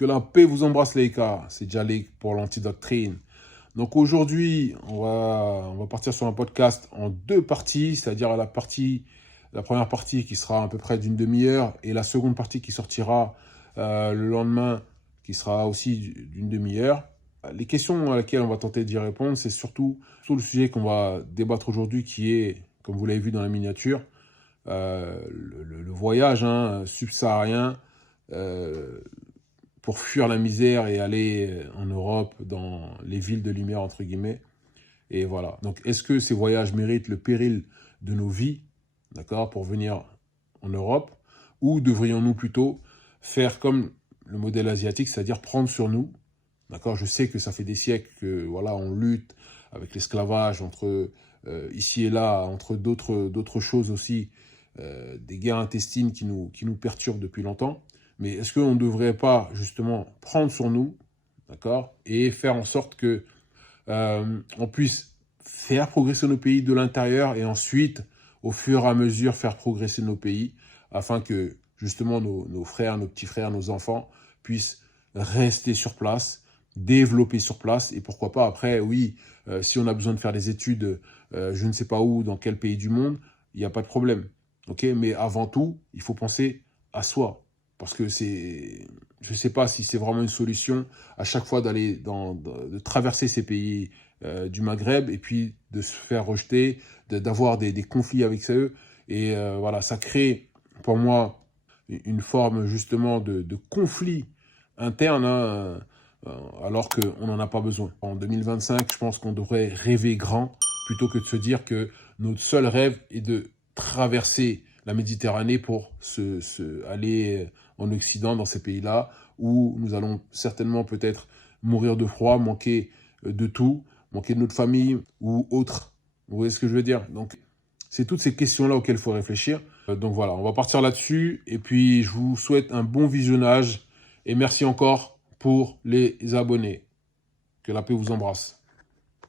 Que la paix vous embrasse les gars, c'est Jalik pour l'Antidoctrine. Donc aujourd'hui, on va partir sur un podcast en deux parties, c'est-à-dire la première partie qui sera à peu près d'une demi-heure et la seconde partie qui sortira le lendemain qui sera aussi d'une demi-heure. Les questions à laquelle on va tenter d'y répondre, c'est surtout sur le sujet qu'on va débattre aujourd'hui qui est, comme vous l'avez vu dans la miniature, le voyage subsaharien pour fuir la misère et aller en Europe, dans les villes de lumière, entre guillemets. Et voilà. Donc, est-ce que ces voyages méritent le péril de nos vies, d'accord, pour venir en Europe, ou devrions-nous plutôt faire comme le modèle asiatique, c'est-à-dire prendre sur nous, d'accord? Je sais que ça fait des siècles que, voilà, on lutte avec l'esclavage entre ici et là, entre d'autres choses aussi, des guerres intestines qui nous perturbent depuis longtemps. Mais est-ce qu'on ne devrait pas justement prendre sur nous, d'accord, et faire en sorte que on puisse faire progresser nos pays de l'intérieur et ensuite, au fur et à mesure, faire progresser nos pays afin que justement nos frères, nos petits frères, nos enfants puissent rester sur place, développer sur place et pourquoi pas après, oui, si on a besoin de faire des études, je ne sais pas où, dans quel pays du monde, il n'y a pas de problème. Okay, mais avant tout, il faut penser à soi. Parce que je ne sais pas si c'est vraiment une solution à chaque fois de traverser ces pays du Maghreb et puis de se faire rejeter, d'avoir des conflits avec eux. Et voilà, ça crée pour moi une forme justement de conflit interne, alors qu'on n'en a pas besoin. En 2025, je pense qu'on devrait rêver grand plutôt que de se dire que notre seul rêve est de traverser la Méditerranée pour aller en Occident, dans ces pays-là, où nous allons certainement peut-être mourir de froid, manquer de tout, manquer de notre famille ou autre. Vous voyez ce que je veux dire? Donc, c'est toutes ces questions-là auxquelles il faut réfléchir. Donc voilà, on va partir là-dessus. Et puis, je vous souhaite un bon visionnage. Et merci encore pour les abonnés. Que la paix vous embrasse.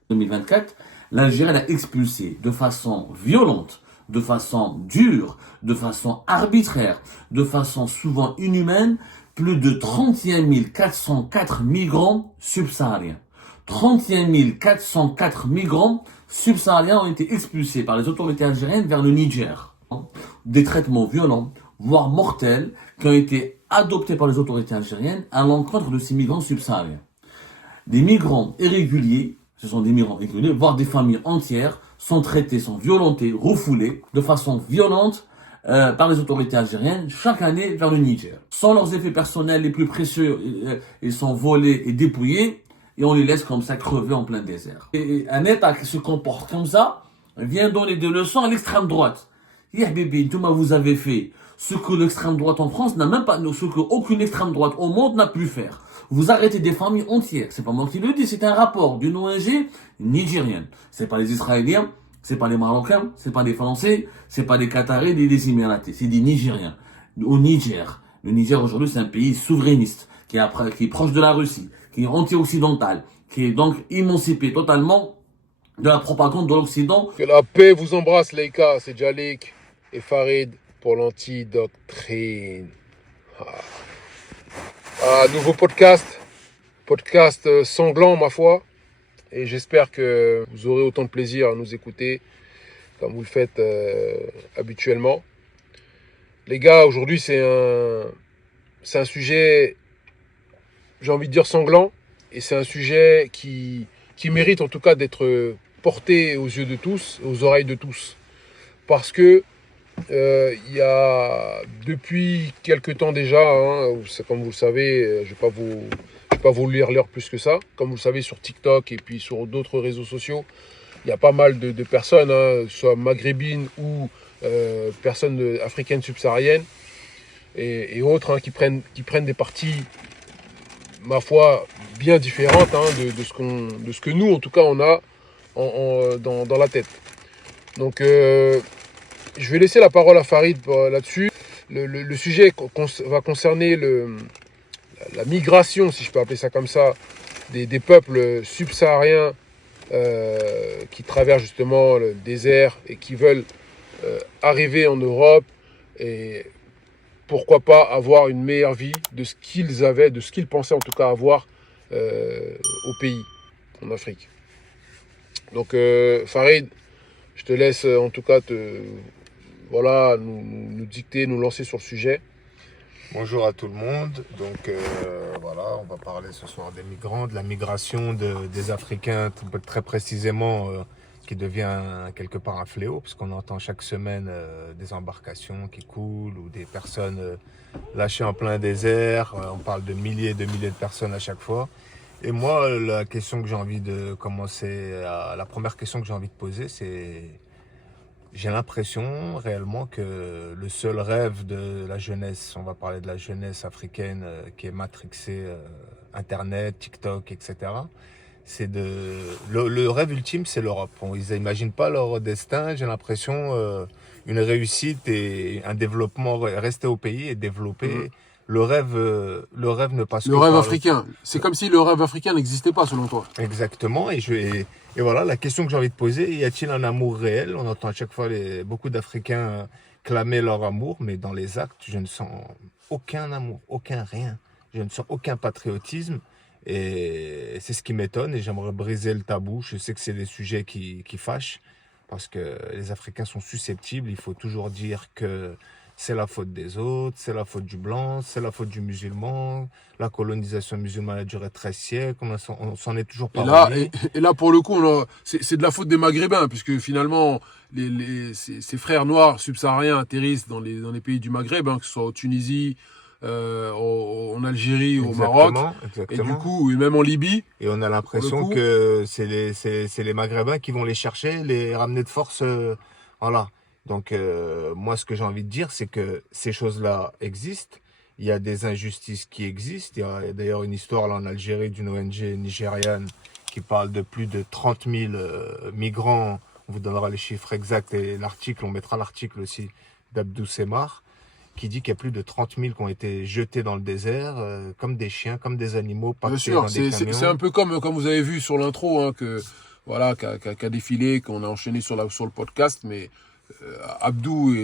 2024, l'Algérie a expulsé de façon violente, de façon dure, de façon arbitraire, de façon souvent inhumaine, plus de 31 404 migrants subsahariens. 31 404 migrants subsahariens ont été expulsés par les autorités algériennes vers le Niger. Des traitements violents, voire mortels, qui ont été adoptés par les autorités algériennes à l'encontre de ces migrants subsahariens. Des migrants irréguliers, ce sont des migrants irréguliers, voire des familles entières, sont traités, sont violentés, refoulés de façon violente par les autorités algériennes chaque année vers le Niger. Sans leurs effets personnels les plus précieux, ils sont volés et dépouillés et on les laisse comme ça crever en plein désert. Et un État qui se comporte comme ça vient donner des leçons à l'extrême droite. Bébé, tout vous avez fait ce que l'extrême droite en France n'a même pas, ce que aucune extrême droite au monde n'a pu faire. Vous arrêtez des familles entières. C'est pas moi qui le dis, c'est un rapport d'une ONG nigérienne. C'est pas les Israéliens, c'est pas les Marocains, c'est pas les Français, c'est pas les Qataris, ni les Émiratis, c'est des Nigériens. Au Niger. Le Niger aujourd'hui c'est un pays souverainiste, qui est proche de la Russie, qui est anti-occidental, qui est donc émancipé totalement de la propagande de l'Occident. Que la paix vous embrasse les gars, c'est Jalik et Farid pour l'Antidoctrine. Nouveau podcast sanglant ma foi, et j'espère que vous aurez autant de plaisir à nous écouter comme vous le faites habituellement. Les gars, aujourd'hui c'est un sujet, j'ai envie de dire sanglant, et c'est un sujet qui mérite en tout cas d'être porté aux yeux de tous, aux oreilles de tous, parce que il y a depuis quelques temps déjà, comme vous le savez, je vais pas vous lire l'heure plus que ça. Comme vous le savez, sur TikTok et puis sur d'autres réseaux sociaux, il y a pas mal de personnes, soit maghrébines ou personnes africaines subsahariennes et autres, qui prennent des parties, ma foi, bien différentes de ce que nous, en tout cas, on a dans la tête. Donc, je vais laisser la parole à Farid là-dessus. Le sujet va concerner la migration, si je peux appeler ça comme ça, des peuples subsahariens qui traversent justement le désert et qui veulent arriver en Europe et pourquoi pas avoir une meilleure vie de ce qu'ils avaient, de ce qu'ils pensaient en tout cas avoir au pays, en Afrique. Donc Farid, je te laisse en tout cas voilà, nous dicter, nous lancer sur le sujet. Bonjour à tout le monde. Donc voilà, on va parler ce soir des migrants, de la migration des Africains, très précisément, qui devient quelque part un fléau, puisqu'on entend chaque semaine des embarcations qui coulent ou des personnes lâchées en plein désert. On parle de milliers de personnes à chaque fois. Et moi, la question que j'ai envie de commencer, la première question que j'ai envie de poser, c'est... J'ai l'impression réellement que le seul rêve de la jeunesse, on va parler de la jeunesse africaine qui est matrixée, Internet, TikTok, etc. C'est le rêve ultime, c'est l'Europe. Ils n'imaginent pas leur destin. J'ai l'impression une réussite et un développement, rester au pays et développer. Le rêve ne passe Le rêve africain. C'est comme si le rêve africain n'existait pas selon toi. Exactement. Et voilà, la question que j'ai envie de poser, y a-t-il un amour réel? On entend à chaque fois beaucoup d'Africains clamer leur amour, mais dans les actes, je ne sens aucun amour, aucun rien. Je ne sens aucun patriotisme. Et c'est ce qui m'étonne et j'aimerais briser le tabou. Je sais que c'est des sujets qui fâchent parce que les Africains sont susceptibles. Il faut toujours dire que c'est la faute des autres, c'est la faute du blanc, c'est la faute du musulman. La colonisation musulmane a duré 13 siècles, on s'en est toujours pas remis. Et là, pour le coup, c'est de la faute des Maghrébins, puisque finalement, ces frères noirs subsahariens atterrissent dans les pays du Maghreb, que ce soit en Tunisie, en Algérie, au Maroc, et du coup, et même en Libye. Et on a l'impression que c'est les Maghrébins qui vont les chercher, les ramener de force, voilà. Donc, moi, ce que j'ai envie de dire, c'est que ces choses-là existent. Il y a des injustices qui existent. Il y a d'ailleurs une histoire là en Algérie d'une ONG nigériane qui parle de plus de 30 000 migrants. On vous donnera les chiffres exacts et l'article, on mettra l'article aussi d'Abdou Semar, qui dit qu'il y a plus de 30 000 qui ont été jetés dans le désert, comme des chiens, comme des animaux, pactés dans des camions. C'est un peu comme vous avez vu sur l'intro, qu'a défilé, qu'on a enchaîné sur le podcast, mais Abdou,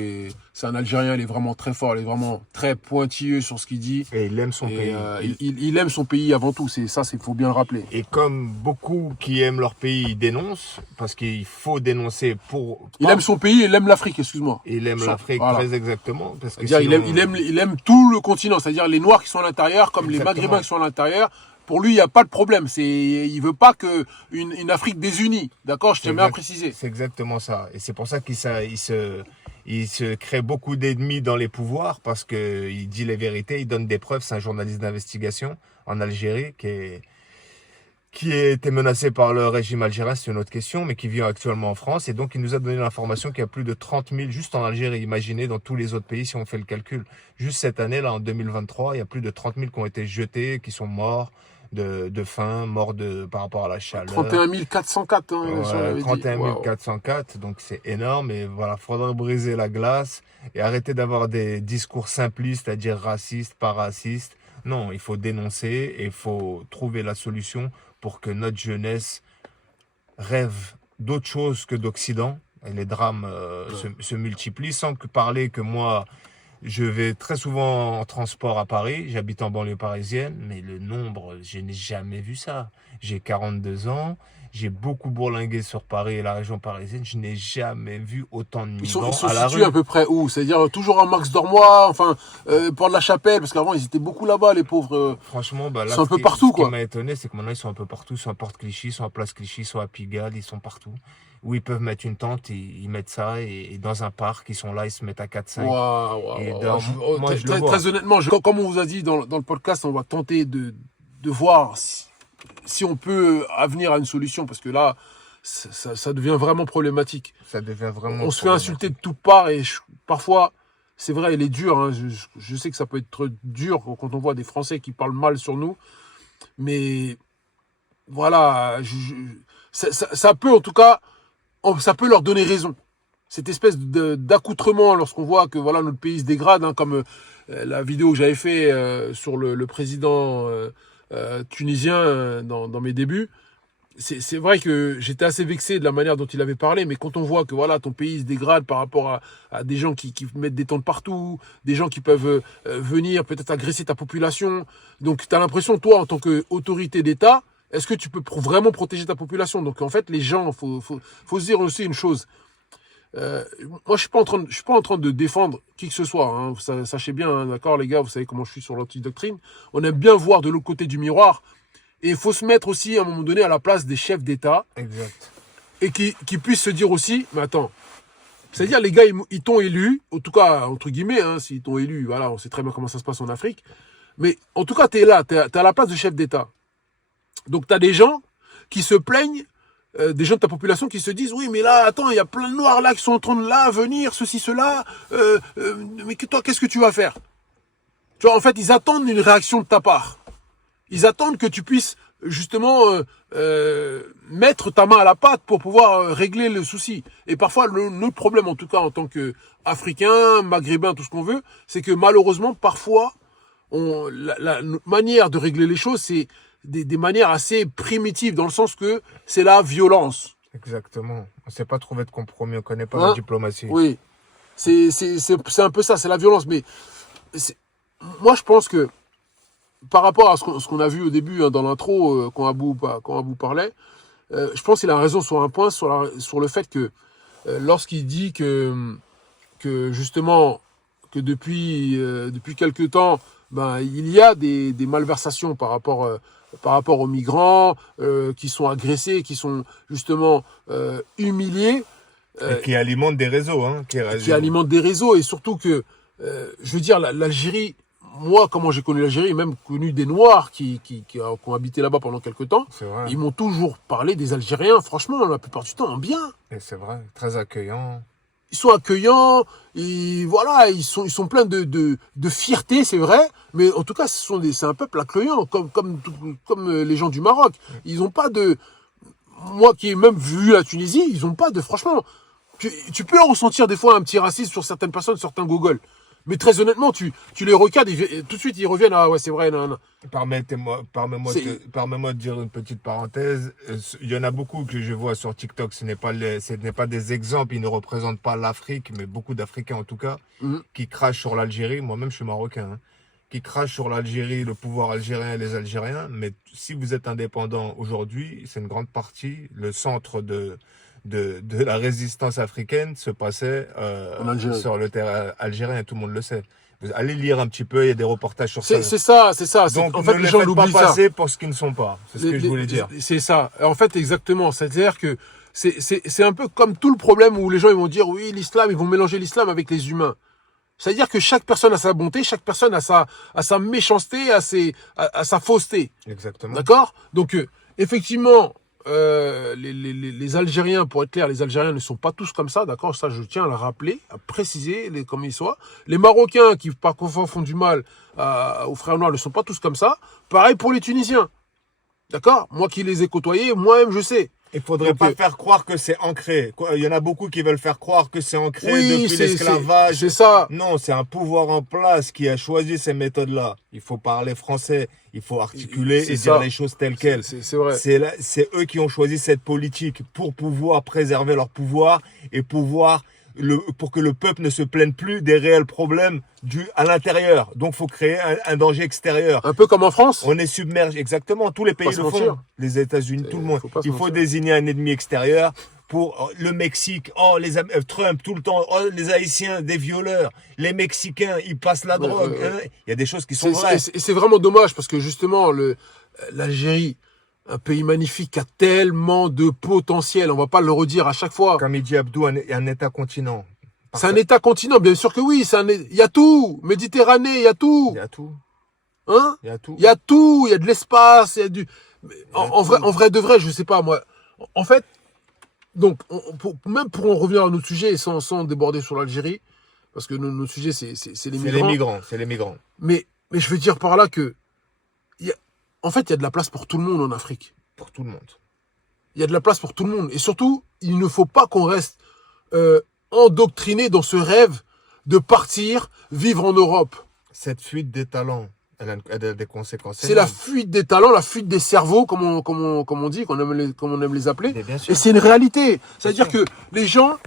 c'est un Algérien, il est vraiment très fort, il est vraiment très pointilleux sur ce qu'il dit. Et il aime son pays. Il aime son pays avant tout, il faut bien le rappeler. Et comme beaucoup qui aiment leur pays, ils dénoncent, parce qu'il faut dénoncer pour... Il aime son pays et il aime l'Afrique, excuse-moi. Il aime l'Afrique, voilà. Très exactement. Parce que sinon... il aime tout le continent, c'est-à-dire les Noirs qui sont à l'intérieur, comme les Maghrébins qui sont à l'intérieur. Pour lui, il n'y a pas de problème. Il veut pas une Afrique désunie. D'accord? Je tiens bien à préciser. C'est exactement ça. Et c'est pour ça qu'il se crée beaucoup d'ennemis dans les pouvoirs parce qu'il dit les vérités, il donne des preuves. C'est un journaliste d'investigation en Algérie qui a été menacé par le régime algérien, c'est une autre question, mais qui vit actuellement en France. Et donc, il nous a donné l'information qu'il y a plus de 30 000 juste en Algérie. Imaginez dans tous les autres pays si on fait le calcul. Juste cette année, là, en 2023, il y a plus de 30 000 qui ont été jetés, qui sont morts de faim, morts par rapport à la chaleur. 31 404. 31 404, donc c'est énorme. Et voilà, il faudrait briser la glace et arrêter d'avoir des discours simplistes, c'est-à-dire racistes, pas racistes. Non, il faut dénoncer et il faut trouver la solution pour que notre jeunesse rêve d'autre chose que d'Occident. Et les drames se multiplient, sans parler que moi, je vais très souvent en transport à Paris, j'habite en banlieue parisienne, mais le nombre, je n'ai jamais vu ça. J'ai 42 ans, j'ai beaucoup bourlingué sur Paris et la région parisienne, je n'ai jamais vu autant de migrants à la rue. Ils sont situés à peu près où? C'est-à-dire toujours en Max Dormois, Port de la Chapelle, parce qu'avant ils étaient beaucoup là-bas, les pauvres. Franchement, là, ils sont un peu partout, quoi. Ce qui m'a étonné, c'est que maintenant ils sont un peu partout, ils sont à Porte Clichy, ils sont à Place Clichy, ils sont à Pigalle, ils sont partout. Où ils peuvent mettre une tente, ils mettent ça, et dans un parc, ils sont là, ils se mettent à 4-5. Très honnêtement, comme on vous a dit dans le podcast, on va tenter de voir si on peut avenir à une solution, parce que là, ça devient vraiment problématique. Ça devient vraiment On se fait insulter de toutes parts, et parfois, c'est vrai, il est dur. Je sais que ça peut être dur quand on voit des Français qui parlent mal sur nous, mais voilà, ça peut en tout cas... Ça peut leur donner raison. Cette espèce d'accoutrement lorsqu'on voit que voilà notre pays se dégrade, comme la vidéo que j'avais fait sur le président tunisien dans mes débuts. c'est vrai que j'étais assez vexé de la manière dont il avait parlé, mais quand on voit que voilà, ton pays se dégrade par rapport à des gens qui mettent des tentes partout, des gens qui peuvent venir peut-être agresser ta population, donc tu as l'impression, toi, en tant qu'autorité d'État, est-ce que tu peux vraiment protéger ta population? Donc en fait, les gens, faut se dire aussi une chose. Moi, je suis pas en train de défendre qui que ce soit. Hein. Sachez bien, hein, d'accord, les gars, vous savez comment je suis sur l'antidoctrine. On aime bien voir de l'autre côté du miroir. Et il faut se mettre aussi, à un moment donné, à la place des chefs d'État. Exact. Et qui puissent se dire aussi, mais attends, c'est-à-dire les gars, ils t'ont élu, en tout cas, entre guillemets, hein, s'ils t'ont élu, voilà, on sait très bien comment ça se passe en Afrique. Mais en tout cas, t'es là, t'es à la place de chef d'État. Donc t'as des gens qui se plaignent, des gens de ta population qui se disent, oui, mais là, attends, il y a plein de noirs là qui sont en train de là, venir, ceci, cela, mais toi, qu'est-ce que tu vas faire? Tu vois, en fait, ils attendent une réaction de ta part. Ils attendent que tu puisses justement mettre ta main à la pâte pour pouvoir régler le souci. Et parfois, notre problème, en tout cas en tant qu'Africain, Maghrébin, tout ce qu'on veut, c'est que malheureusement, parfois, la manière de régler les choses, c'est des manières assez primitives, dans le sens que c'est la violence. Exactement. On ne sait pas trouver de compromis, on ne connaît pas Hein? la diplomatie. Oui, c'est un peu ça, c'est la violence. Mais moi, je pense que par rapport à ce qu'on a vu au début, hein, dans l'intro, quand Abou parlait, je pense qu'il a raison sur un point, sur le fait que lorsqu'il dit que justement, que depuis quelque temps, ben, il y a des malversations par rapport aux migrants qui sont agressés, qui sont justement humiliés. Et qui alimente des réseaux. Hein, qui alimentent des réseaux, et surtout que, je veux dire, l'Algérie, moi, comment j'ai connu l'Algérie, même connu des Noirs qui ont habité là-bas pendant quelques temps, ils m'ont toujours parlé des Algériens, franchement, la plupart du temps, en bien. Et c'est vrai, très accueillant. Ils sont accueillants, et voilà, ils sont pleins de fierté, c'est vrai, mais en tout cas, c'est un peuple accueillant, comme les gens du Maroc. Ils n'ont pas de... Moi qui ai même vu la Tunisie, ils n'ont pas de... Franchement, tu peux ressentir des fois un petit racisme sur certaines personnes, certains Google. Mais très honnêtement, tu les recadres, tout de suite, ils reviennent à, ouais, c'est vrai, non. Permets-moi de dire une petite parenthèse. Il y en a beaucoup que je vois sur TikTok. Ce n'est pas des exemples, ils ne représentent pas l'Afrique, mais beaucoup d'Africains en tout cas, qui crachent sur l'Algérie. Moi-même, je suis marocain, hein, qui crachent sur l'Algérie, le pouvoir algérien et les Algériens. Mais si vous êtes indépendant aujourd'hui, c'est une grande partie, le centre de la résistance africaine se passait sur le terrain algérien, tout le monde le sait. Vous allez lire un petit peu, il y a des reportages sur ça. C'est ça. Donc, en fait, ne les gens faites l'oublient pas ça. passer pour ce qu'ils ne sont pas. C'est ce que je voulais dire. C'est ça. En fait, exactement. C'est-à-dire que c'est un peu comme tout le problème où les gens ils vont dire, oui, l'islam, ils vont mélanger l'islam avec les humains. C'est-à-dire que chaque personne a sa bonté, chaque personne a sa méchanceté, a sa fausseté. Exactement. D'accord? Donc, effectivement, les Algériens, pour être clair, les Algériens ne sont pas tous comme ça, d'accord? Ça, je tiens à le rappeler, à préciser comme ils soient. Les Marocains, qui parfois font du mal aux frères noirs, ne sont pas tous comme ça. Pareil pour les Tunisiens, d'accord? Moi qui les ai côtoyés, moi-même, je sais. Il faudrait pas faire croire que c'est ancré. Il y en a beaucoup qui veulent faire croire que c'est ancré depuis l'esclavage. C'est ça. Non, c'est un pouvoir en place qui a choisi ces méthodes-là. Il faut parler français, il faut articuler et dire les choses telles quelles. C'est vrai. C'est eux qui ont choisi cette politique pour pouvoir préserver leur pouvoir et pour que le peuple ne se plaigne plus des réels problèmes à l'intérieur. Donc, il faut créer un danger extérieur. Un peu comme en France. On est submergé, exactement. Tous les pays le font. Les États-Unis, tout le monde. Il faut désigner un ennemi extérieur. Pour le Mexique, Trump tout le temps, les Haïtiens, des violeurs. Les Mexicains, ils passent la drogue. Hein. Il y a des choses qui sont vraies. Et c'est vraiment dommage parce que justement, l'Algérie, un pays magnifique, a tellement de potentiel. On va pas le redire à chaque fois. Comme il dit Abdou, un État-continent. C'est un État-continent, bien sûr que oui. Il y a tout. Méditerranée, il y a tout. Il y a tout. Hein? Il y a tout. Il y a tout. Il y a de l'espace. Il y a du. En vrai de vrai, je sais pas moi. En fait, donc même pour en revenir à notre sujet et sans déborder sur l'Algérie, parce que notre sujet c'est les migrants. C'est les migrants. Mais je veux dire par là que en fait, il y a de la place pour tout le monde en Afrique. Pour tout le monde. Il y a de la place pour tout le monde. Et surtout, il ne faut pas qu'on reste endoctriné dans ce rêve de partir vivre en Europe. Cette fuite des talents. Elle a des conséquences. C'est la énormes. fuite des talents, la fuite des cerveaux, comme on dit, comme on aime les appeler. Mais bien sûr. Et c'est une réalité. C'est-à-dire sûr. que les gens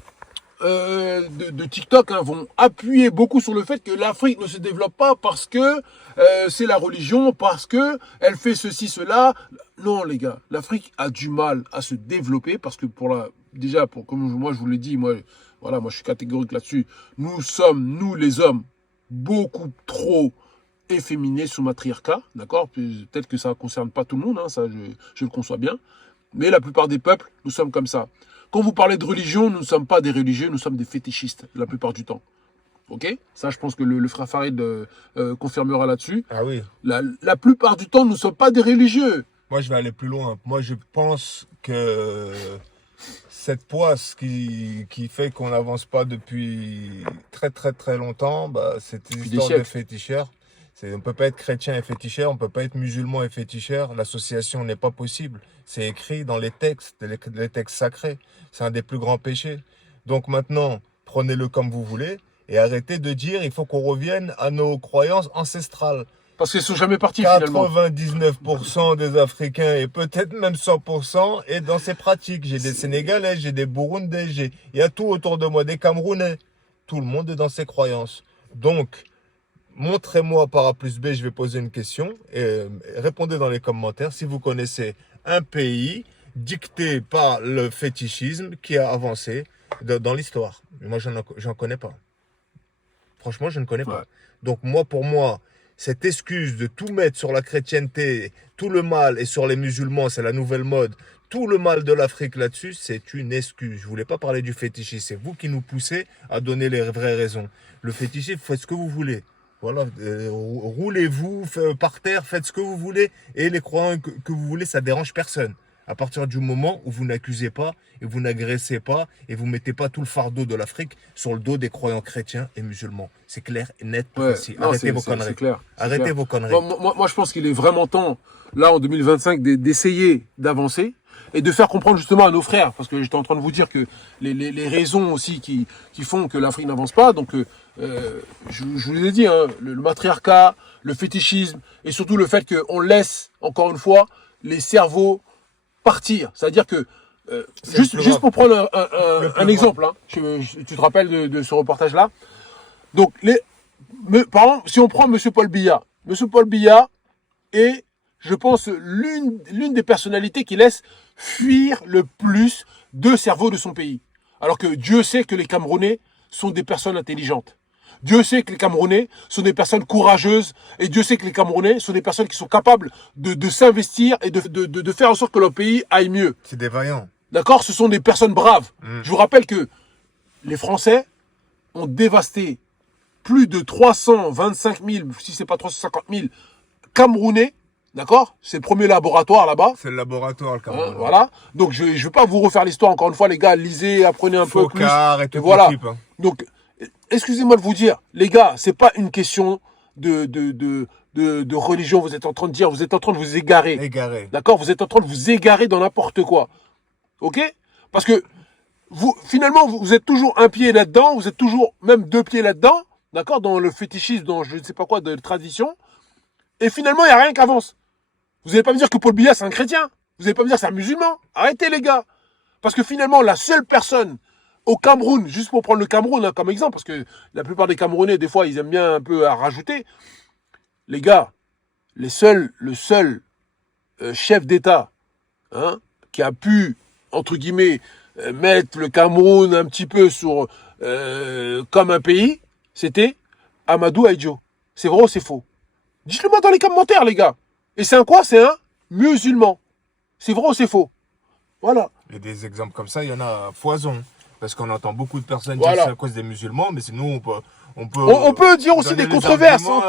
de TikTok vont appuyer beaucoup sur le fait que l'Afrique ne se développe pas parce que c'est la religion, parce que elle fait ceci, cela. Non, les gars, l'Afrique a du mal à se développer parce que comme moi je vous l'ai dit, moi je suis catégorique là-dessus. Nous sommes, nous les hommes, beaucoup trop efféminés sous matriarcat, d'accord? Peut-être que ça ne concerne pas tout le monde, hein, ça je le conçois bien. Mais la plupart des peuples, nous sommes comme ça. Quand vous parlez de religion, nous ne sommes pas des religieux, nous sommes des fétichistes, la plupart du temps. Ok? Ça, je pense que le frère Farid confirmera là-dessus. Ah oui. La plupart du temps, nous ne sommes pas des religieux. Moi, je vais aller plus loin. Moi, je pense que cette poisse qui fait qu'on n'avance pas depuis très très très longtemps, bah, c'est une Depuis des histoire de siècles. féticheur. On ne peut pas être chrétien et féticheur, on ne peut pas être musulman et féticheur. L'association n'est pas possible. C'est écrit dans les textes sacrés. C'est un des plus grands péchés. Donc maintenant, prenez-le comme vous voulez et arrêtez de dire il faut qu'on revienne à nos croyances ancestrales. Parce qu'ils ne sont jamais partis finalement. 99% des Africains et peut-être même 100% est dans ces pratiques. J'ai des Sénégalais, j'ai des Burundais, il y a tout autour de moi, des Camerounais. Tout le monde est dans ses croyances. Donc, montrez-moi par A plus B, je vais poser une question et répondez dans les commentaires si vous connaissez un pays dicté par le fétichisme qui a avancé dans l'histoire. Moi, j'en connais pas. Franchement, je ne connais pas. Ouais. Donc, pour moi, cette excuse de tout mettre sur la chrétienté, tout le mal, et sur les musulmans, c'est la nouvelle mode, tout le mal de l'Afrique là-dessus, c'est une excuse. Je ne voulais pas parler du fétichisme. C'est vous qui nous poussez à donner les vraies raisons. Le fétichisme, faites ce que vous voulez. Voilà, roulez-vous par terre, faites ce que vous voulez, et les croyants que vous voulez, ça dérange personne. À partir du moment où vous n'accusez pas, et vous n'agressez pas, et vous mettez pas tout le fardeau de l'Afrique sur le dos des croyants chrétiens et musulmans. C'est clair, net, précis. Non, Arrêtez vos c'est conneries. clair. C'est Arrêtez clair. vos conneries. Moi, je pense qu'il est vraiment temps, là, en 2025, d'essayer d'avancer et de faire comprendre justement à nos frères, parce que j'étais en train de vous dire que les raisons aussi qui font que l'Afrique n'avance pas, donc je vous ai dit, hein, le matriarcat, le fétichisme, et surtout le fait qu'on laisse, encore une fois, les cerveaux partir. C'est-à-dire que, juste pour prendre un exemple, hein, tu te rappelles de ce reportage-là. Donc, par exemple, si on prend M. Paul Biya est, je pense, l'une des personnalités qui laisse fuir le plus de cerveaux de son pays. Alors que Dieu sait que les Camerounais sont des personnes intelligentes. Dieu sait que les Camerounais sont des personnes courageuses et Dieu sait que les Camerounais sont des personnes qui sont capables de s'investir et de faire en sorte que leur pays aille mieux. C'est des vaillants. D'accord? Ce sont des personnes braves. Je vous rappelle que les Français ont dévasté plus de 325 000, si c'est pas 350 000 Camerounais. D'accord? C'est le premier laboratoire là-bas. C'est le laboratoire, le Cameroun. Voilà. Donc, je ne vais pas vous refaire l'histoire encore une fois, les gars. Lisez, apprenez un peu plus. Focard et tout voilà. l'équipe, hein. Donc, excusez-moi de vous dire, les gars, c'est pas une question de religion. Vous êtes en train de dire, vous êtes en train de vous égarer. Égaré. D'accord? Vous êtes en train de vous égarer dans n'importe quoi. Ok? Parce que finalement, vous êtes toujours un pied là-dedans, vous êtes toujours même deux pieds là-dedans. D'accord? Dans le fétichisme, dans je ne sais pas quoi, de tradition. Et finalement, il n'y a rien qui avance. Vous n'allez pas me dire que Paul Biya, c'est un chrétien. Vous n'allez pas me dire que c'est un musulman. Arrêtez, les gars. Parce que finalement, la seule personne au Cameroun, juste pour prendre le Cameroun hein, comme exemple, parce que la plupart des Camerounais, des fois, ils aiment bien un peu à rajouter. Les gars, le seul chef d'État hein, qui a pu, entre guillemets, mettre le Cameroun un petit peu sur comme un pays, c'était Amadou Ahidjo. C'est vrai ou c'est faux? Dites-le-moi dans les commentaires, les gars. Et c'est un quoi? C'est un musulman. C'est vrai ou c'est faux? Voilà. Et des exemples comme ça, il y en a à foison. Parce qu'on entend beaucoup de personnes Voilà. dire c'est à cause des musulmans, mais sinon on peut dire aussi donner des les controverses, arguments,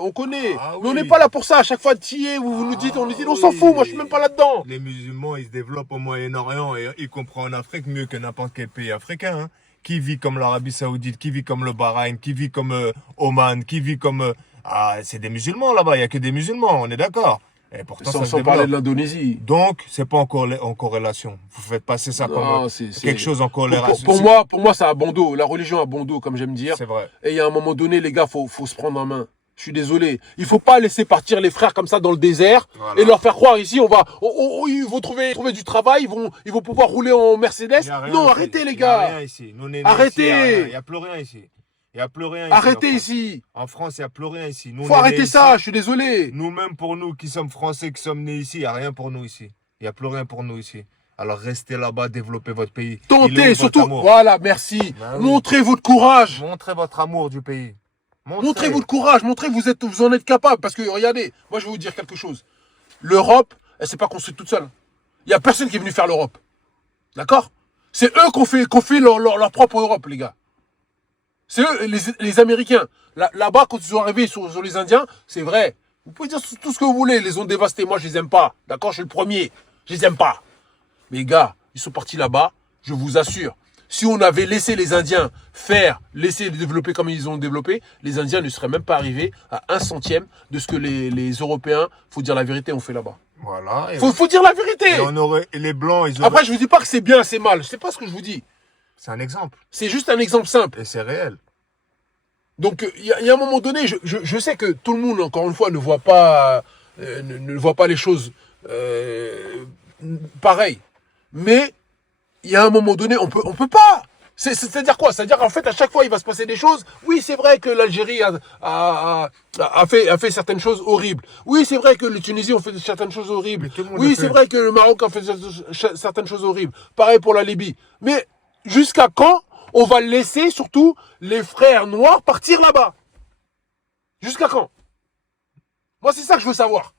on connaît. Ah Mais on oui. n'est pas là pour ça. À chaque fois, vous nous dites, on s'en oui. fout. Moi, je suis même pas là-dedans. Les musulmans, ils se développent au Moyen-Orient, et y compris en Afrique, mieux que n'importe quel pays africain. Hein. Qui vit comme l'Arabie Saoudite, qui vit comme le Bahreïn, qui vit comme Oman, qui vit comme... Ah, c'est des musulmans là-bas, il n'y a que des musulmans, on est d'accord. Et pourtant, ça se Sans parler développe. de l'Indonésie. Donc, c'est pas en corrélation. Vous faites passer ça Non, comme c'est- quelque chose en corrélation. Pour moi, ça a bon dos. La religion a bon dos, comme j'aime dire. C'est vrai. Et il y a un moment donné, les gars, faut se prendre en main. Je suis désolé. Il faut pas laisser partir les frères comme ça dans le désert Voilà. et leur faire croire ici, ils vont trouver du travail, ils vont pouvoir rouler en Mercedes. Il y a rien Non, ici. arrêtez les Il y a gars. rien ici. Nous, on est nés Arrêtez. ici, il n'y a plus rien ici. Il n'y a plus rien ici. Arrêtez en France. ici. En France, il n'y a plus rien ici. Nous, Faut on est arrêter nés ça, ici. je suis désolé. Nous-mêmes, pour nous qui sommes français, qui sommes nés ici, il n'y a rien pour nous ici. Il n'y a plus rien pour nous ici. Alors restez là-bas, développez votre pays. Il est où Tentez, votre surtout. amour? Voilà, merci. Bah oui. Montrez votre courage. Montrez votre amour du pays. Montrez votre courage. Montrez que vous en êtes capable. Parce que regardez, moi je vais vous dire quelque chose. L'Europe, elle s'est pas construite toute seule. Il n'y a personne qui est venu faire l'Europe. D'accord? C'est eux qui ont fait leur propre Europe, les gars. C'est eux, les Américains. Là-bas, quand ils sont arrivés sur les Indiens, c'est vrai. Vous pouvez dire tout ce que vous voulez. Ils les ont dévastés. Moi, je les aime pas. D'accord? Je suis le premier. Je les aime pas. Mais les gars, ils sont partis là-bas. Je vous assure. Si on avait laissé les Indiens laisser développer comme ils ont développé, les Indiens ne seraient même pas arrivés à 1/100 de ce que les Européens, faut dire la vérité, ont fait là-bas. Voilà. Et, Faut dire la vérité. et les Blancs, ils auraient... Après, je vous dis pas que c'est bien, c'est mal. C'est pas ce que je vous dis. C'est un exemple. C'est juste un exemple simple. Et c'est réel. Donc, il y a un moment donné, je sais que tout le monde, encore une fois, ne voit pas les choses pareilles. Mais, il y a un moment donné, on peut pas. C'est-à-dire quoi? C'est-à-dire qu'en fait, à chaque fois, il va se passer des choses. Oui, c'est vrai que l'Algérie a fait certaines choses horribles. Oui, c'est vrai que les Tunisiens ont fait certaines choses horribles. Oui, c'est vrai que le Maroc a fait certaines choses horribles. Pareil pour la Libye. Mais, jusqu'à quand on va laisser surtout les frères noirs partir là-bas? Jusqu'à quand? Moi, c'est ça que je veux savoir.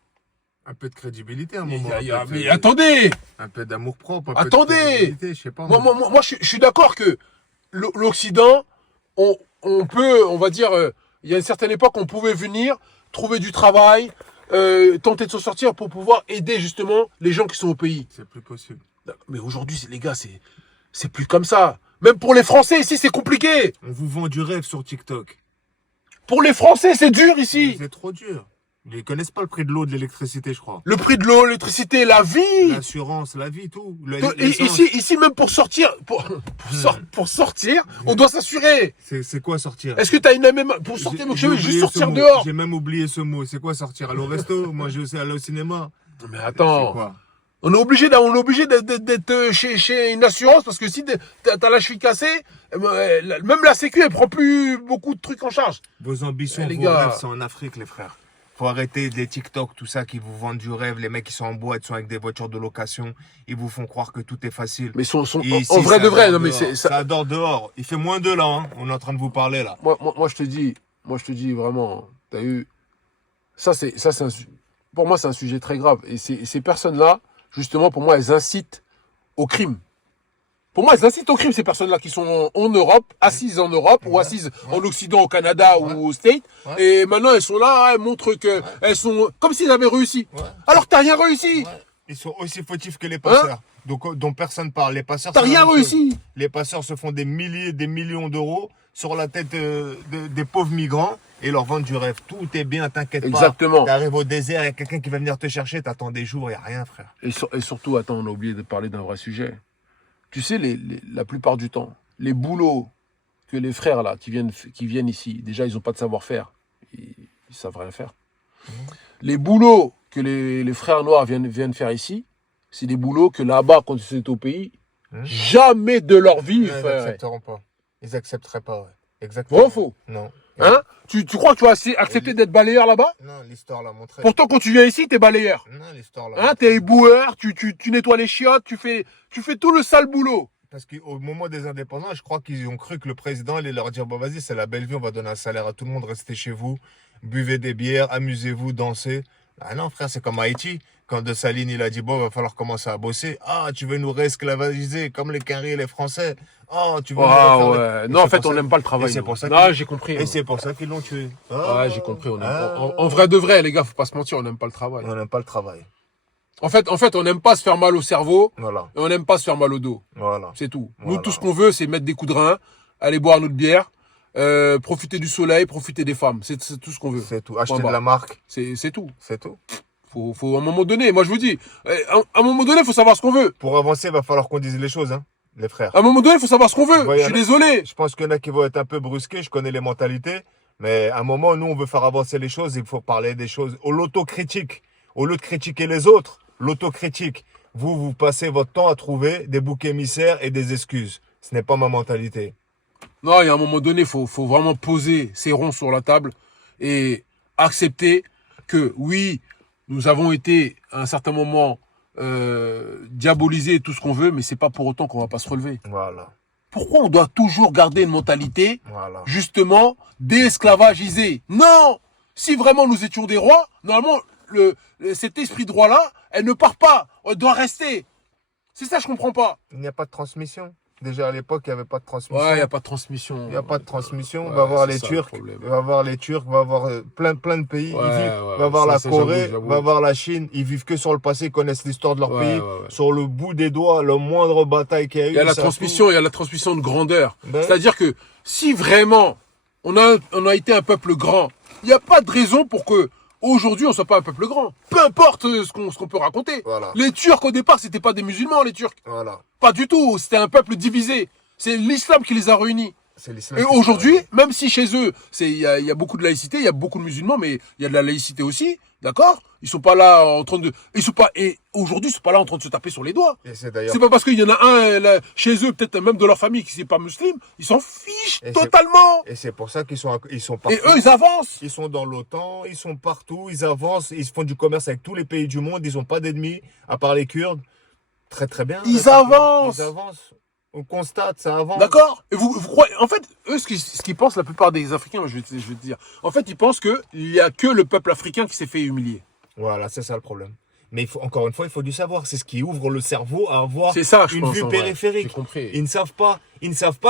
Un peu de crédibilité à un moment. Mais attendez! Un peu d'amour propre. Attendez! Un peu de crédibilité, je sais pas. Moi, je suis d'accord que l'Occident, on peut, on va dire, il y a une certaine époque, on pouvait venir, trouver du travail, tenter de s'en sortir pour pouvoir aider justement les gens qui sont au pays. C'est plus possible. Mais aujourd'hui, les gars, c'est plus comme ça. Même pour les Français, ici, c'est compliqué. On vous vend du rêve sur TikTok. Pour les Français, c'est dur ici. C'est trop dur. Ils ne connaissent pas le prix de l'eau, de l'électricité, je crois. Le prix de l'eau, l'électricité, la vie. L'assurance, la vie, tout. Ici, même pour sortir, pour sortir, on doit s'assurer. C'est quoi sortir? Est-ce que tu as une MMA pour sortir? Donc je veux juste sortir dehors. J'ai même oublié ce mot. C'est quoi sortir? Aller au resto? Moi, je sais aller au cinéma. Mais C'est attends. quoi? On est obligé d'être chez une assurance parce que si t'as la cheville cassée, même la sécu, elle prend plus beaucoup de trucs en charge. Vos ambitions, les vos gars. rêves sont en Afrique, les frères. Faut arrêter les TikTok, tout ça qui vous vendent du rêve. Les mecs qui sont en boîte, sont avec des voitures de location. Ils vous font croire que tout est facile. Mais Et ici, en vrai de vrai, adore non mais dehors. Ça adore dehors. Il fait moins 2 là, hein. On est en train de vous parler là. moi je te dis vraiment, t'as eu, pour moi c'est un sujet très grave et ces personnes-là, justement pour moi elles incitent au crime. Pour moi, elles incitent au crime, ces personnes-là qui sont en Europe, assises en Europe ou assises en Occident, au Canada ou aux States. Ouais. Et maintenant, elles sont là, elles montrent que elles sont comme s'ils avaient réussi. Ouais. Alors, t'as rien réussi. Ouais. Ils sont aussi fautifs que les passeurs. Donc, dont personne parle. Les passeurs, T'as c'est la rien même chose. réussi. Les passeurs se font des milliers, des millions d'euros sur la tête des pauvres migrants et leur vendent du rêve. Tout est bien, t'inquiète pas. Exactement. T'arrives au désert, il y a quelqu'un qui va venir te chercher, t'attends des jours, il n'y a rien, frère. Et surtout, attends, on a oublié de parler d'un vrai sujet. Tu sais, la plupart du temps, les boulots que les frères là qui viennent ici, déjà ils n'ont pas de savoir-faire, ils savent rien faire. Les boulots que les frères noirs viennent faire ici, c'est des boulots que là-bas, quand ils sont au pays, jamais de leur vie, Ils frère. n'accepteront pas. Ils accepteraient pas, ouais. Exactement. Vrai ou faux? Non. Hein? Tu crois que tu vas accepter d'être balayeur là-bas? Non, l'histoire l'a montré. Pourtant, quand tu viens ici, t'es balayeur. Non, l'histoire l'a Hein? montré. T'es éboueur, tu nettoies les chiottes, tu fais tout le sale boulot. Parce qu'au moment des indépendants, je crois qu'ils ont cru que le président allait leur dire, bon, vas-y, c'est la belle vie, on va donner un salaire à tout le monde, restez chez vous, buvez des bières, amusez-vous, dansez. Ah non, frère, c'est comme Haïti. Quand Dessalines, il a dit, bon, va falloir commencer à bosser. Ah, tu veux nous réesclavagiser comme les Caries et les Français. Oh, tu veux nous Ah refaire ouais. des- Non, Et en c'est fait, pour on ça- n'aime pas le Et travail. c'est nous. pour ça Non, qu'ils- j'ai compris. Et c'est pour ça qu'ils l'ont tué. Ouais, j'ai compris. En vrai de vrai, les gars, faut pas se mentir, on n'aime pas le travail. On n'aime pas le travail. En fait, on n'aime pas se faire mal au cerveau Voilà. et on n'aime pas se faire mal au dos. Voilà. C'est tout. Nous, Voilà. tout ce qu'on veut, c'est mettre des coups de rein, aller boire notre bière, profiter du soleil, profiter des femmes. C'est tout ce qu'on veut. C'est tout. Acheter Point de barre. la marque, C'est tout. c'est tout. Faut à un moment donné, moi je vous dis, à un moment donné, il faut savoir ce qu'on veut. Pour avancer, il va falloir qu'on dise les choses, hein, les frères. À un moment donné, il faut savoir ce qu'on veut. Ouais, Je suis désolé. Je pense qu'il y en a qui vont être un peu brusqués, je connais les mentalités. Mais à un moment, nous, on veut faire avancer les choses, il faut parler des choses. L'autocritique, au lieu de critiquer les autres, l'autocritique. Vous passez votre temps à trouver des boucs émissaires et des excuses. Ce n'est pas ma mentalité. Non, il y a un moment donné, faut vraiment poser ses ronds sur la table et accepter que oui, nous avons été à un certain moment diabolisés, tout ce qu'on veut, mais c'est pas pour autant qu'on va pas se relever. Voilà. Pourquoi on doit toujours garder une mentalité, Voilà. justement, d'esclavagisée? Non! Si vraiment nous étions des rois, normalement, cet esprit de roi-là, elle ne part pas. Elle doit rester. C'est ça, je comprends pas. Il n'y a pas de transmission. Déjà à l'époque, il n'y avait pas de transmission. Ouais, il n'y a pas de transmission. Il n'y a pas de transmission. Ouais, va voir c'est les ça, Turcs, le problème. va voir les Turcs, va voir plein de pays. Ouais, Ils vivent, ouais, va voir ça, la ça, Corée, j'avoue. va voir la Chine. Ils vivent que sur le passé, ils connaissent l'histoire de leur Ouais, pays. ouais, ouais. Sur le bout des doigts, le moindre bataille qu'il y a eu. Il y a la ça transmission, il y a la transmission de grandeur. Ben. C'est-à-dire que si vraiment on a été un peuple grand, il n'y a pas de raison pour que aujourd'hui on soit pas un peuple grand. Peu importe ce qu'on peut raconter. Voilà. Les Turcs au départ, c'était pas des musulmans, les Turcs. Voilà. Pas du tout. C'était un peuple divisé. C'est l'islam qui les a réunis. C'est l'islam. Et aujourd'hui, même si chez eux, il y a beaucoup de laïcité, il y a beaucoup de musulmans, mais il y a de la laïcité aussi, d'accord? Ils sont pas là en train de, et aujourd'hui, ils sont pas là en train de se taper sur les doigts. Et c'est d'ailleurs. C'est pas parce qu'il y en a un là, chez eux, peut-être même de leur famille, qui n'est pas musulman, ils s'en fichent Et totalement. Et c'est pour ça qu'ils sont partout. Et eux, ils avancent. Ils sont dans l'OTAN, ils sont partout, ils avancent, ils font du commerce avec tous les pays du monde, ils n'ont pas d'ennemis, à part les Kurdes. Très très bien. Ils avancent. Ils avancent. On constate, ça avance. D'accord? Et vous croyez, en fait, eux, ce qu'ils pensent, la plupart des Africains, je vais te dire, en fait, ils pensent qu'il n'y a que le peuple africain qui s'est fait humilier. Voilà, c'est ça le problème. Mais encore une fois, il faut du savoir. C'est ce qui ouvre le cerveau à avoir C'est ça, je une pense, vue en vrai. périphérique. J'ai compris. Ils ne savent pas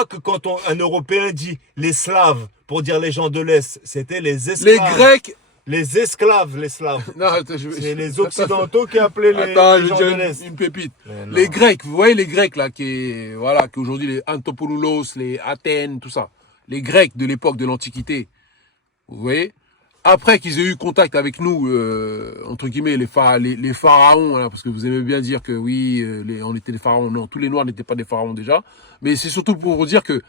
que quand un Européen dit les Slaves, pour dire les gens de l'Est, c'était les esclaves. Les Grecs. Les esclaves, les Slaves. Non, attends, C'est les Occidentaux qui appelaient les Attends, je gens dis de l'Est. une pépite. Mais non. Les Grecs, vous voyez les Grecs là, qui aujourd'hui les Antopoulos, les Athènes, tout ça. Les Grecs de l'époque de l'Antiquité. Vous voyez? Après qu'ils aient eu contact avec nous, entre guillemets, les pharaons, hein, parce que vous aimez bien dire que oui, on était des pharaons. Non, tous les Noirs n'étaient pas des pharaons déjà. Mais c'est surtout pour vous dire que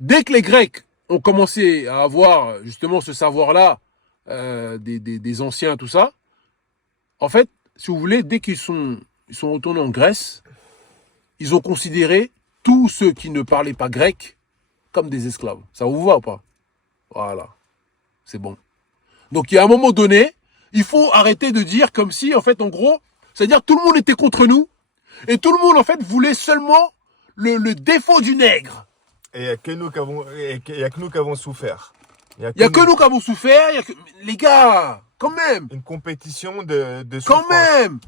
dès que les Grecs ont commencé à avoir justement ce savoir-là, des anciens, tout ça, en fait, si vous voulez, dès qu'ils sont retournés en Grèce, ils ont considéré tous ceux qui ne parlaient pas grec comme des esclaves. Ça vous va ou pas? Voilà. C'est bon. Donc, il y a un moment donné, il faut arrêter de dire comme si, en fait, en gros, c'est-à-dire tout le monde était contre nous et tout le monde, en fait, voulait seulement le défaut du nègre. Et il n'y a que nous qui avons souffert. Il n'y a que nous qui avons souffert. Les gars, quand même. Une compétition de Quand souffrance. même.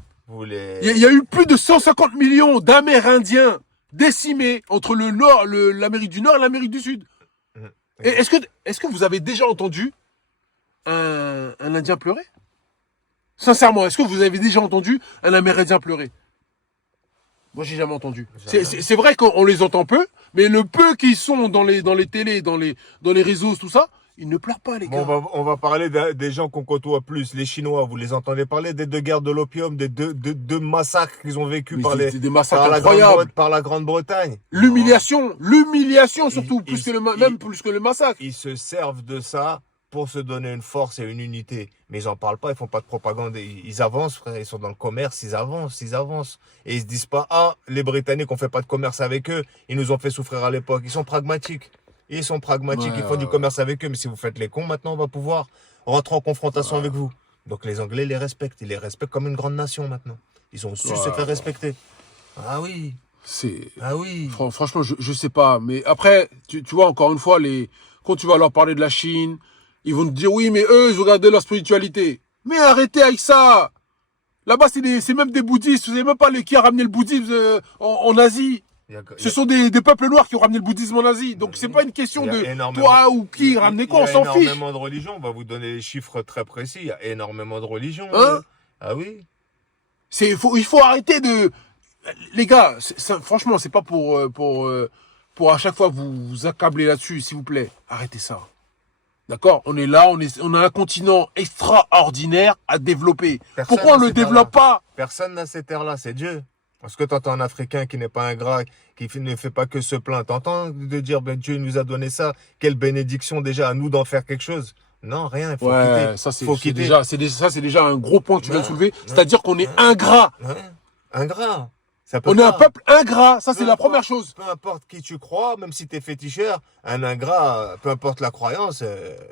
Il y a eu plus de 150 millions d'Amérindiens décimés entre le Nord, l'Amérique du Nord et l'Amérique du Sud. Et est-ce que vous avez déjà entendu un Indien pleurer? Sincèrement, est-ce que vous avez déjà entendu un Amérindien pleurer? Moi, j'ai jamais entendu. C'est vrai qu'on les entend peu, mais le peu qui sont dans les télés, dans les réseaux, tout ça, ils ne pleurent pas, les gars. Bon, on va parler des gens qu'on côtoie plus, les Chinois. Vous les entendez parler des deux guerres de l'opium, des deux massacres qu'ils ont vécu C'était des massacres incroyables. par la Grande-Bretagne. L'humiliation surtout, plus que le massacre. Ils se servent de ça pour se donner une force et une unité. Mais ils n'en parlent pas, ils font pas de propagande. Ils avancent, frère, ils sont dans le commerce, ils avancent. Et ils se disent pas, ah, les Britanniques, on fait pas de commerce avec eux, ils nous ont fait souffrir à l'époque. Ils sont pragmatiques. Ils font du commerce avec eux. Mais si vous faites les cons, maintenant, on va pouvoir rentrer en confrontation avec vous. Donc les Anglais les respectent. Ils les respectent comme une grande nation maintenant. Ils ont su se faire respecter. Ah oui. Ah oui. Franchement, je sais pas. Mais après, tu vois, encore une fois, quand tu vas leur parler de la Chine, ils vont te dire, oui, mais eux, ils ont gardé leur spiritualité. Mais arrêtez avec ça. Là-bas, c'est même des bouddhistes. Vous savez même pas qui a ramené le bouddhisme en Asie. Ce sont des peuples noirs qui ont ramené le bouddhisme en Asie. Donc, c'est pas une question de toi ou qui ramenait quoi, on s'en fiche. Il y a énormément de religions. On va vous donner des chiffres très précis. Il y a énormément de religions. Hein? Ah oui. Il faut arrêter de... Les gars, franchement, c'est pas pour à chaque fois vous accabler là-dessus, s'il vous plaît. Arrêtez ça. D'accord? On est là, on a un continent extraordinaire à développer. Pourquoi on ne le développe pas? Personne n'a ces terres-là, c'est Dieu. Parce que tu entends un Africain qui n'est pas ingrat, ne fait pas que se plaindre. Tu entends de dire, ben, Dieu nous a donné ça, quelle bénédiction déjà, à nous d'en faire quelque chose. Non, rien, il faut quitter. Ouais, ça c'est Faut quitter. déjà un gros point que tu viens de Ouais, soulever. ouais, C'est-à-dire qu'on est ouais. ingrat. Ouais. Ingrat. Ça peut On est un pas. peuple ingrat. Ça, Peu c'est la importe- première chose. Peu importe qui tu crois, même si tu es féticheur, un ingrat, peu importe la croyance,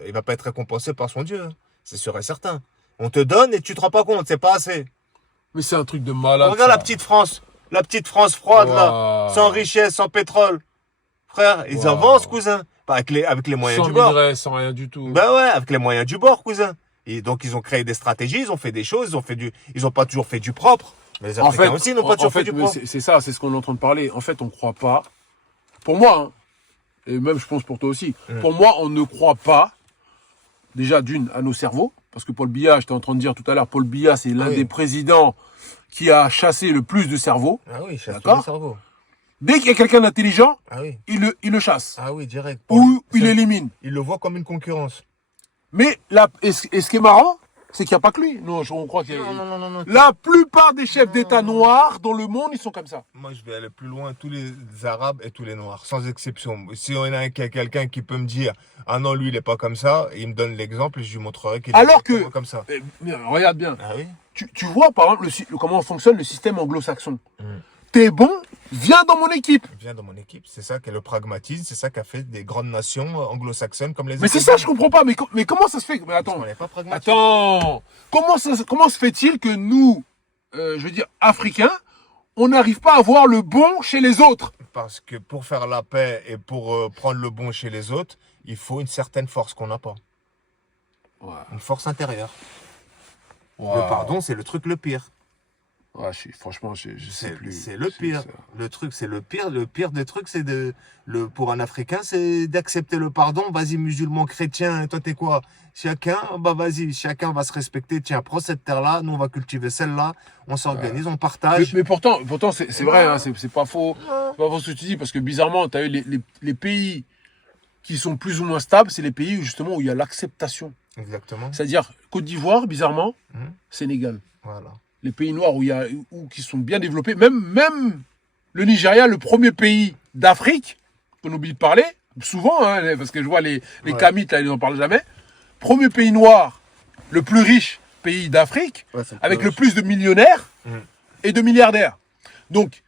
il va pas être récompensé par son Dieu. Hein. C'est sûr et certain. On te donne et tu te rends pas compte, c'est pas assez. Mais c'est un truc de malade. Regarde ça. la petite France froide là, Waouh. sans richesse, sans pétrole. Frère, ils Waouh. avancent, cousin. Pas avec les moyens Sans du bord. minerais, sans rien du tout. Ben ouais, avec les moyens du bord, cousin. Et donc ils ont créé des stratégies, ils ont fait des choses, ils ont pas toujours fait du propre. Mais les En Africains fait, aussi n'ont pas toujours fait du mais propre. c'est ça, c'est ce qu'on est en train de parler. En fait, on ne croit pas. Pour moi, hein, et même je pense pour toi aussi, pour moi, on ne croit pas, déjà d'une, à nos cerveaux. Parce que Paul Biya, j'étais en train de dire tout à l'heure, Paul Biya, c'est l'un Oui. des présidents qui a chassé le plus de cerveaux. Ah oui, chasse D'accord. le cerveau. Dès qu'il y a quelqu'un d'intelligent, Ah oui. il le chasse. Ah oui, direct. Ou il l'élimine. Il le voit comme une concurrence. Mais là, et ce qui est marrant, c'est qu'il n'y a pas que lui. Non, on croit qu'il y a... Non. La plupart des chefs d'État noirs dans le monde, ils sont comme ça. Moi, je vais aller plus loin. Tous les Arabes et tous les Noirs, sans exception. Si on a quelqu'un qui peut me dire, ah non, lui, il est pas comme ça, il me donne l'exemple et je lui montrerai qu'il est Alors que- exactement comme ça. Mais regarde bien. Ah oui. Tu vois, par exemple, comment fonctionne le système anglo-saxon. T'es bon, viens dans mon équipe. Il vient dans mon équipe. C'est ça qui est le pragmatisme. C'est ça qui a fait des grandes nations anglo-saxonnes comme les Mais c'est États-Unis. ça, je comprends pas. Mais comment ça se fait? Mais attends. On n'est pas pragmatique. Attends. Comment se fait-il que nous, je veux dire, Africains, on n'arrive pas à voir le bon chez les autres? Parce que pour faire la paix et pour prendre le bon chez les autres, il faut une certaine force qu'on n'a pas. Une force intérieure. Le pardon, c'est le truc le pire. Ouais, franchement, je sais plus. C'est le pire. Le truc, c'est le pire. Le pire des trucs, c'est pour un Africain, c'est d'accepter le pardon. Vas-y, musulman, chrétien, toi, t'es quoi? Chacun, bah vas-y, chacun va se respecter. Tiens, prends cette terre-là, nous, on va cultiver celle-là. On s'organise, on partage. Mais pourtant c'est vrai, hein, c'est pas faux. C'est pas faux ce que tu dis, parce que bizarrement, tu as eu les pays qui sont plus ou moins stables, c'est les pays où, justement, où il y a l'acceptation. Exactement. C'est-à-dire, Côte d'Ivoire, bizarrement, Mhm. Sénégal. Voilà. Les pays noirs qui sont bien développés, même le Nigeria, le premier pays d'Afrique, qu'on oublie de parler, souvent, hein, parce que je vois les Kamites, là, ils n'en parlent jamais. Premier pays noir, le plus riche pays d'Afrique, Ouais, c'est avec le riche. plus de millionnaires et de milliardaires. Donc,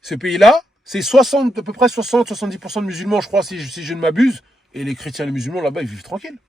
ce pays-là, c'est à peu près 60-70% de musulmans, je crois, si je ne m'abuse. Et les chrétiens et les musulmans, là-bas, ils vivent tranquilles.